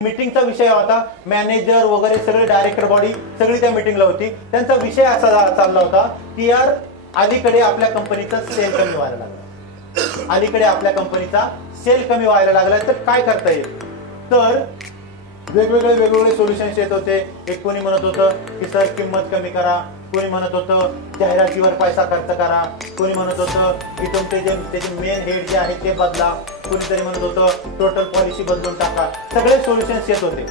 मीटिंगचा विषय होता, मॅनेजर वगैरे सगळे डायरेक्टर बॉडी सगळी त्या मीटिंगला होती। त्यांचा विषय असा चालला होता की यार अलीकडे आपल्या कंपनीचा सेल कमी व्हायला लागला, अलीकडे आपल्या कंपनीचा सेल कमी व्हायला लागला, तर काय करता येईल। तर वेगवेगळे सोल्युशन्स येत होते। एक कोणी म्हणत होतं की सर किंमत कमी करा, कोणी म्हणत होतं जाहिरातीवर पैसा खर्च करा, कोणी म्हणत होतं की तुमचे जे त्याचे मेन हेड जे आहे ते बदला, कोणीतरी म्हणत होतं टोटल पॉलिसी बदलून टाका। सगळे सोल्युशन्स येत होते।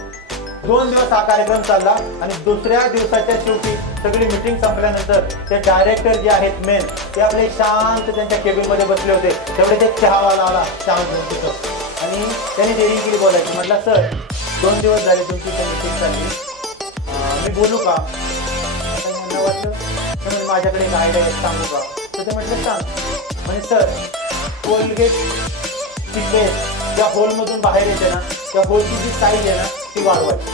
2 दिवस हा कार्यक्रम चालला आणि दुसऱ्या दिवसाच्या शेवटी सगळी मीटिंग संपल्यानंतर ते डायरेक्टर जे आहेत मेन ते आपले शांत त्यांच्या केबिन मध्ये बसले होते। तेवढे ते चहावाला आला, चहा घेऊन तिथं, आणि त्यांनी डेअरिंग केली बोलायची। म्हटलं सर 2 दिवस झाले तुमची मीटिंग चालली, मी बोलू का। त्यांना वाटलं म्हणजे माझ्याकडे एक आयडिया सांगू का, तर ते म्हटलं सांग। म्हणजे सर कोलगेट ची पेस्ट ज्या होल मधून बाहेर येते ना, त्या होलची जी साईज आहे ना ती वाढवायची।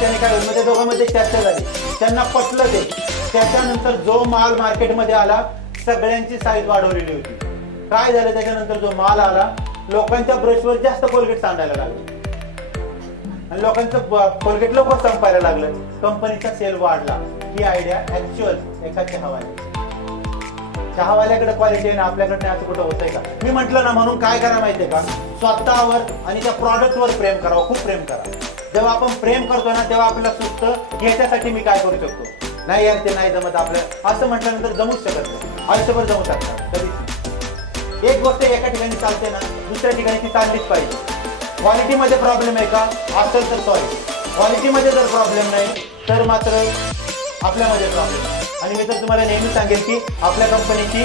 त्याने काय म्हणजे दोघांमध्ये चर्चा झाली, त्यांना पटलं ते। त्याच्यानंतर जो माल मार्केटमध्ये आला सगळ्यांची साईज वाढवलेली होती। काय झालं त्याच्यानंतर जो माल आला लोकांच्या ब्रशवर जास्त कोलगेट सांडायला लागलं आणि लोकांचं कोलगेट लवकर संपायला लागलं, कंपनीचा सेल वाढला। ही आयडिया ऍक्च्युअल एका चहावाल्याकडे क्वालिटी आहे ना, आपल्याकडे असं कुठं होतंय का। मी म्हटलं ना, म्हणून काय करा माहितीये का, स्वतःवर आणि त्या प्रॉडक्टवर प्रेम करावं, खूप प्रेम करा। जेव्हा आपण प्रेम करतो ना तेव्हा आपल्याला सुचतं याच्यासाठी मी काय करू शकतो। नाही यार ते नाही जमत आपल्याला, असं म्हटल्यानंतर जमूच शकत नाही, आयुष्यभर जमू शकणार कधीच। एक गोष्ट एका ठिकाणी चालते ना दुसऱ्या ठिकाणी ती चाललीच पाहिजे। क्वालिटी मध्ये प्रॉब्लेम आहे का, असेल तर सॉरी, क्वालिटी मध्ये जर प्रॉब्लेम नाही तर मात्र आपल्यामध्ये प्रॉब्लेम आहे। आणि मी तर तुम्हाला नेहमी सांगेल की आपल्या कंपनीची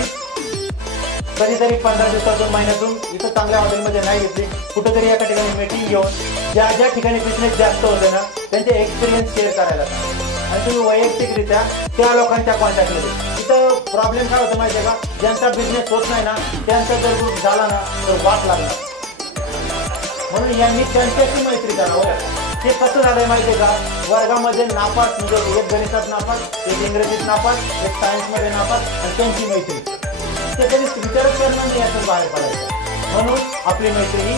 कधीतरी 15 दिवसातून महिन्यातून इथं चांगल्या हॉटेलमध्ये नाही घेतली, कुठेतरी एका ठिकाणी मीटिंग घेऊन ज्या ठिकाणी बिझनेस जास्त होते ना त्यांचे एक्सपिरियन्स शेअर करायला सांगा आणि तुम्ही वैयक्तिकरित्या त्या लोकांच्या कॉन्टॅक्टमध्ये। इथं प्रॉब्लेम काय होतं माहिती आहे का, ज्यांचा बिझनेस होत नाही ना त्यांचा जर ग्रुप झाला ना तर वाट लागणार, म्हणून यांनी त्यांच्याशी मैत्री करावं। ते कसं झालंय माहितीये का, वर्गामध्ये नापास, म्हणजे एक गणितात नापास, एक इंग्रजीत नापास, एक सायन्स मध्ये नापास, आणि त्यांची मैत्री ते कधी विचारच करणार नाही यातून बाहेर पडायचं, म्हणून आपली मैत्री ही